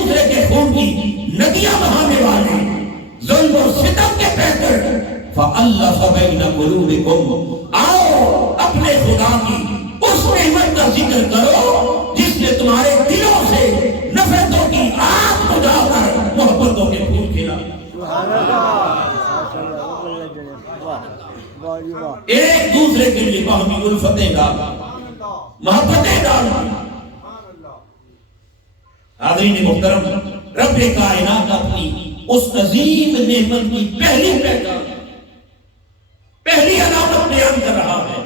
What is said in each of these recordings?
دوسرے کے خون کی ندیاں بہانے والے، ظلم و ستم کے پیکر، فَأَلَّفَ بَيْنَ قُلُوبِكُمْ، آؤ اپنے خدا کی اس نعمت کا ذکر کرو جس نے تمہارے دلوں سے نفرتوں کی آگ بجھا کر محبتوں کے پھول کھلا۔ ایک دوسرے کے لیے باہمی الفتیں ڈال، محبتیں ڈال۔ حاضرین محترم، رب کائنات اپنی اس عظیم نعمت کی پہلی پہچان، پہلی علامت بیان کر رہا ہے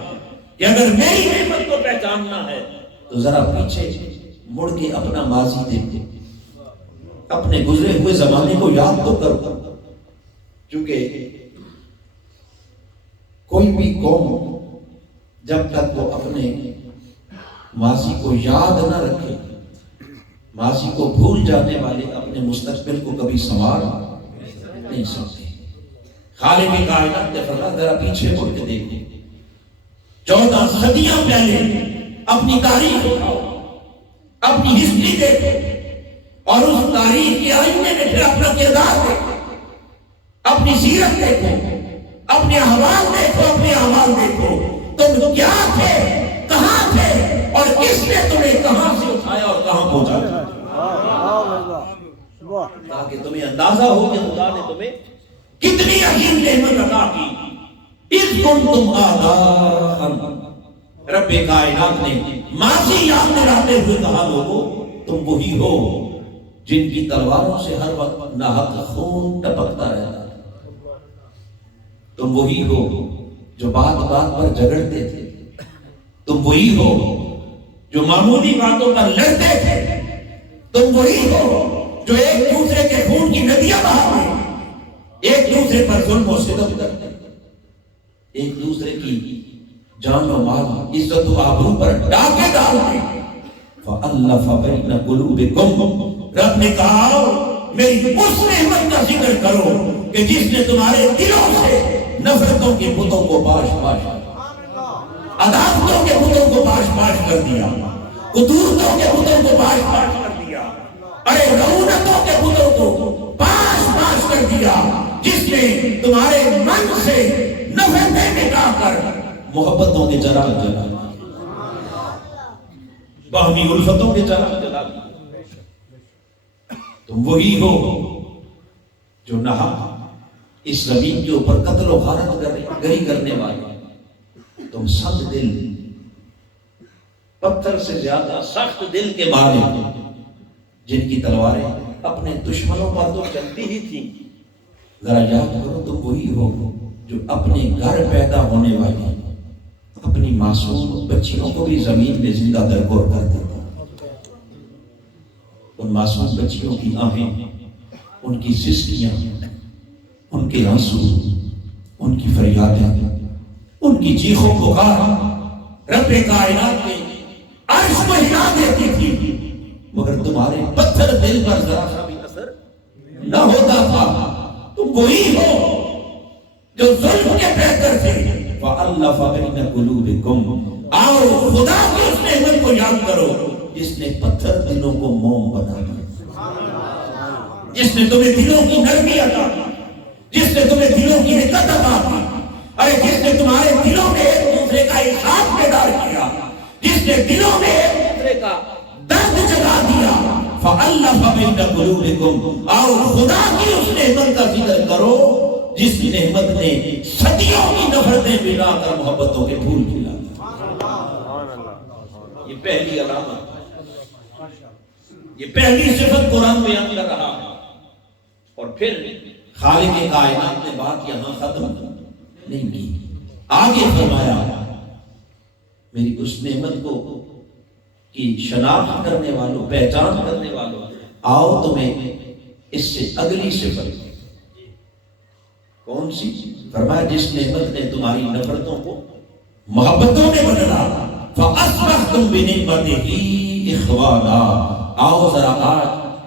کہ اگر میری نعمت کو پہچاننا ہے تو ذرا پیچھے مڑ کے اپنا ماضی دیکھو، اپنے گزرے ہوئے زمانے کو یاد تو کرو، کیونکہ کوئی بھی قوم جب تک وہ اپنے ماضی کو یاد نہ رکھے، ماضی کو بھول جانے والے اپنے مستقبل کو کبھی سنوار نہیں سکتے۔ خالق کائنات نے فرمایا ذرا پیچھے مڑ کے دیکھو، 14 صدیاں پہلے اپنی تاریخ اٹھاؤ، اپنی ہسٹری دیکھو، اور اس تاریخ کے آئینے میں پھر اپنا کردار دیکھو، اپنی سیرت دیکھو، اپنے احوال دیکھو، اپنے اعمال دیکھو، تم کیا تھے، کہاں تھے، اور کس نے تمہیں کہاں سے اٹھایا اور کہاں پہنچایا، تاکہ تمہیں اندازہ ہو کہ خدا نے تمہیں کتنی عظیم نعمت عطا کی۔ اذ کنتم اعداء، رب کائنات نے ماضی یاد دلاتے ہوئے کہا لوگوں تم وہی ہو جن کی تلواروں سے ہر وقت ناحق خون ٹپکتا رہتا ہے، تم وہی ہو جو بات بات پر جھگڑتے تھے، تم وہی ہو جو معمولی باتوں پر لڑتے تھے، تم وہی ہو جو ایک دوسرے کے خون کی ندیاں بہاتے، ایک دوسرے پر ظلم و ستم کرتے، ایک دوسرے کی جان و مال، عزت و آبرو پر ڈاکے ڈالتے۔ فَأَلَّفَ بَيْنَ قُلُوبِكُمْ، رب نے کہا میری اس نعمت کا ذکر کرو کہ جس نے تمہارے دلوں سے نفرتوں کے بتوں کو پاش پاش، عداوتوں کے بتوں کو پاش پاش کر دیا، قدورتوں کے بتوں کو پاش پاش کر دیا، ارے رعونتوں کے بتوں کو پاش پاش کر دیا، جس نے تمہارے من سے نفرتیں مٹا کر محبتوں کے چراغ جلا، باہمی الفتوں کے چراغ جلا۔ تم وہی ہو جو نہا اس زمین کے اوپر قتل و غارت گری کرنے والے، تم سخت دل، پتھر سے زیادہ سخت دل کے مالک، جن کی تلواریں اپنے دشمنوں پر تو چلتی ہی تھی، ذرا یاد کرو تم وہی ہو جو اپنے گھر پیدا ہونے والی اپنی معصوم بچیوں کو بھی زمین میں زندہ درگور کر دیتا، ان معصوم بچیوں کی آہیں، ان کی سسکیاں، ان کے آنسو، ان کی فریادیں، ان کی چیخ و پکار رب کائنات کے عرش کو ہلا دیتی تھی، مگر تمہارے پتھر دل پر ذرا سا بھی اثر نہ ہوتا تھا۔ تم وہی ہو جو ظلم کے پیکر تھے، فَأَلَّفَ بَيْنَ قُلُوبِكُمْ، آؤ خدا کی اس نعمت کو یاد کرو جس نے پتھر دلوں کو موم بنا دیا، جس نے تمہیں دلوں کی نرمی عطا کی، جس نے تمہیں دلوں کی رقت عطا کی، ارے جس نے تمہارے دلوں میں ایک دوسرے کا احساس بیدار کیا، جس نے دلوں میں ایک دوسرے کا درد جگا دیا۔ فَأَلَّفَ بَيْنَ قُلُوبِكُمْ، آؤ خدا کی اس نعمت کا ذکر کرو جس نعمت نے صدیوں کی نفرتیں ملا کر محبتوں کے پھول کھلا۔ یہ پہلی علامت، یہ پہلی صفت قرآن بیان کر رہا ہے، اور پھر خالق کائنات نے بات یہاں ختم نہیں کی، آگے فرمایا میری اس نعمت کو کی شناخت کرنے والوں، پہچان کرنے والوں، آؤ تمہیں اس سے اگلی صفت کون سی؟ فرمایا جس نعمت نے تمہاری نفرتوں کو محبتوں میں بدلا، فَأَصْبَحْتُمْ بِنِعْمَتِهِ إِخْوَانًا، آؤ ذرا آج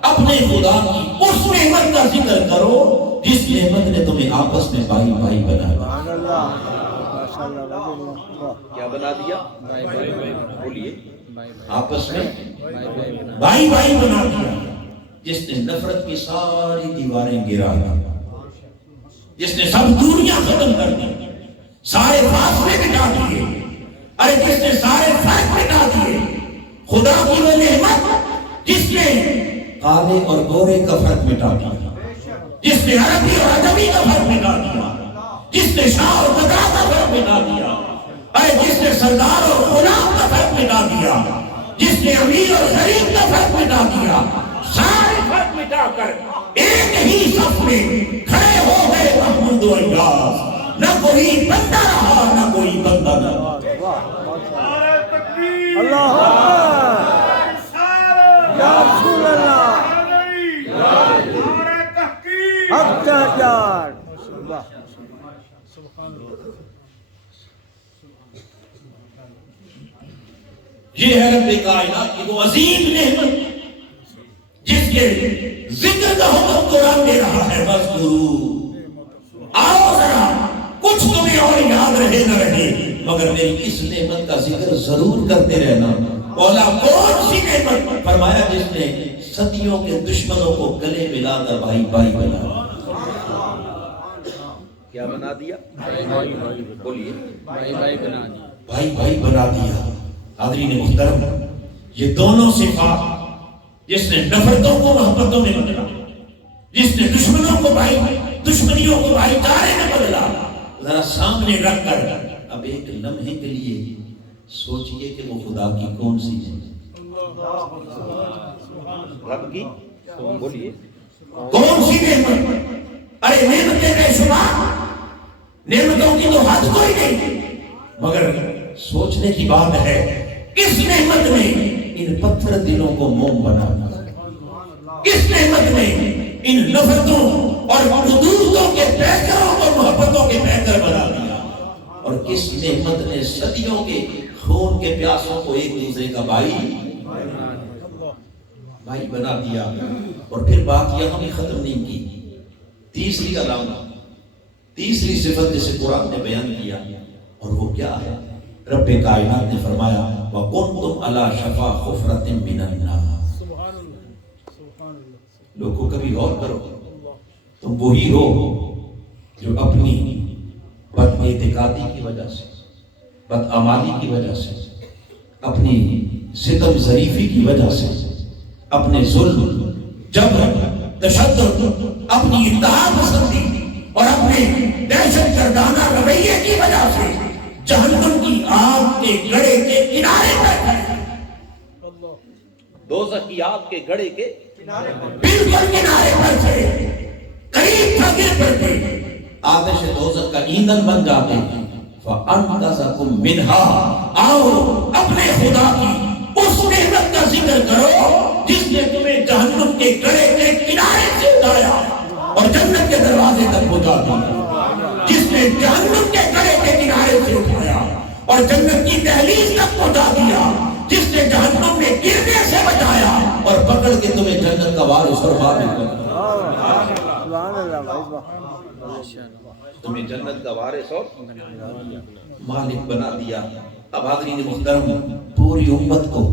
اپنے خدا کی اس نعمت کا ذکر کرو جس نعمت نے تمہیں آپس میں بھائی بھائی بنا دیا۔ کیا بنا دیا؟ بولیے، آپس میں بھائی بھائی بنا دیا، جس نے نفرت کی ساری دیواریں گرا دی، جس نے سب دوریاں ختم کر دی، سارے فاصلے مٹا دیے، ارے جس نے سارے فرق مٹا دیے، خدا کی وہ نعمت جس نے کالے اور گورے کا فرق مٹا دیا، جس نے عربی اور عجمی کا فرق مٹا دیا، جس نے شاہ اور بدرا کا فرق مٹا دیا، ارے جس نے سردار اور غلام کا فرق مٹا دیا، جس نے امیر اور غریب کا فرق مٹا دیا، سارے فرق مٹا کر ایک ہی صف میں کھڑے ہو گئے محمود و الیاس، نہ کوئی بندہ رہا نہ کوئی بندہ نہ رہا۔ اللہ یا رسول اللہ حق تحجار۔ یہ ہے رب کائنات کی وہ عظیم نعمت جس کے ذکر کا حکم قرآن دے رہا ہے، بس گرو آؤ ذرا کچھ تمہیں اور یاد رہے نہ رہے مگر میری اس نعمت کا ذکر ضرور کرتے رہنا۔ مولا کون سی نعمت؟ فرمایا جس نے صدیوں کے دشمنوں کو گلے ملا کر بھائی بھائی بنا۔ کیا بنا دیا؟ بولیے بھائی بھائی بنا دیا۔ حاضرین محترم، یہ دونوں صفات جس نے نفرتوں کو محبتوں میں بدلا، جس نے دشمنوں کو بھائی دشمنیوں کو بھائی چارے میں بدلا، ذرا سامنے رکھ کر اب ایک لمحے کے لیے سوچئے کہ وہ خدا کی کون سی ہے؟ رب کی بولیے کون سی نعمت؟ ارے نعمتیں بے شمار، نعمتوں کی تو حد کوئی نہیں، مگر سوچنے کی بات ہے کس نعمت نے ان پتھر دلوں کو موم بنا دیا؟ کس نعمت نے ان نفرتوں اور حدودوں کے پیکروں کو محبتوں کے پیکر بنا دیا؟ اور کس نعمت نے صدیوں کے خون کے پیاسوں کو ایک دوسرے کا بھائی بنا دیا؟ اور پھر بات یہاں بھی ختم نہیں کی، تیسری علامت، تیسری صفت جسے قرآن نے بیان کیا، اور وہ کیا ہے؟ رب کائنات نے فرمایا وَكُنْتُمْ عَلَى شَفَا حُفْرَةٍ مِّنَ النَّارِ۔ لوگوں کبھی غور کرو، تم وہی ہو جو اپنی بد اعتقادی کی وجہ سے، بد عمالی کی وجہ سے، اپنی ستم ظریفی کی وجہ سے، اپنے ظلم، جبر، تشدد، اپنی انتہا پسندی اور اپنے دہشت گردانہ رویے کی وجہ سے جہنم کی آگ کے گڑھے کے کنارے پر، دوزخ کی آگ کے گڑھے کے بالکل کنارے پر سے قریب تھا گر پڑتے، آتش دوزخ کا ایندھن بن جاتے۔ فَأَنْقَذَكُم مِّنْهَا، آؤ اپنے خدا کی اس نعمت کا ذکر کرو جس نے تمہیں جہنم کے گڑھے کے کنارے سے اٹھایا اور جنت کے دروازے تک پہنچا دیا، جس نے جہنم کے گڑھے کے کنارے سے اٹھایا اور جنت کی دہلیز تک پہنچا دیا، جس نے جہنم میں گرنے سے بچایا اور پکڑ کے تمہیں جنت کا وارث اور مالک تمہیں جنت کا وارث اور مالک بنا دیا۔ اب حاضرین محترم، پوری امت کو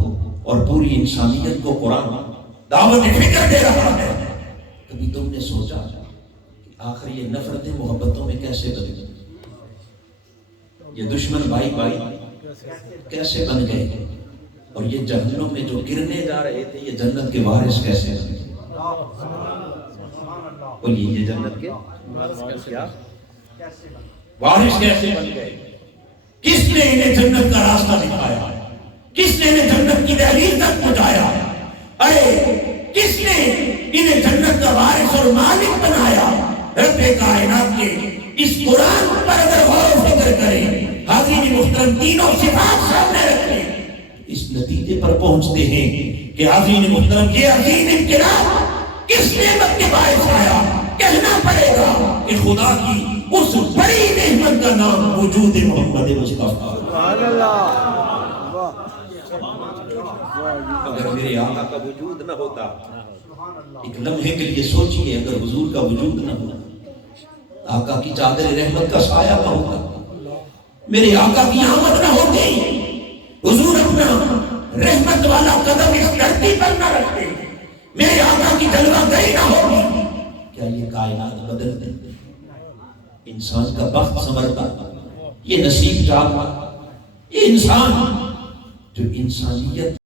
اور پوری انسانیت کو قرآن دعوت فکر دے رہا ہے۔ کبھی تم نے سوچا آخر یہ نفرتیں محبتوں میں کیسے بدلیں؟ یہ دشمن بھائی بھائی کیسے بن گئے؟ اور یہ جہنم میں جو گرنے جا رہے تھے یہ جنت کے وارث کیسے بن گئے؟ بولیے یہ جنت کے کیا وارث کیسے بن گئے؟ کس نے انہیں جنت کا راستہ دکھایا؟ کس نے انہیں جنت کی دہلیز تک پہنچایا؟ ارے کس نے انہیں جنت کا وارث اور مالک بنایا؟ رب کائنات کے اس قرآن پر اگر غور و فکر کریں، حاضرین محترم، تینوں صفات سامنے رکھیں، اس نتیجے پر پہنچتے ہیں کہ حاضرین محترم یہ عظیم انقلاب کس نعمت کے باعث آیا؟ کہنا پڑے گا کہ خدا کی اس بڑی نعمت کا نام وجود محمد مصطفیٰ۔ اگر میرے آقا کا وجود نہ ہوتا، ایک لمحے کے لیے سوچئے اگر حضور کا وجود نہ ہوتا، آقا کی چادر رحمت کا سایہ نہ ہوتا، میرے آقا کی آمد نہ ہوتی، حضور اپنا رحمت والا قدم اس دھرتی پر نہ رکھتے، میرے آقا اللہ کی جلوہ گری نہ ہوگی کیا یہ کائنات بدل دے؟ انسان کا بخت سنورتا، یہ نصیب جاگتا، یہ انسان جو انسانیت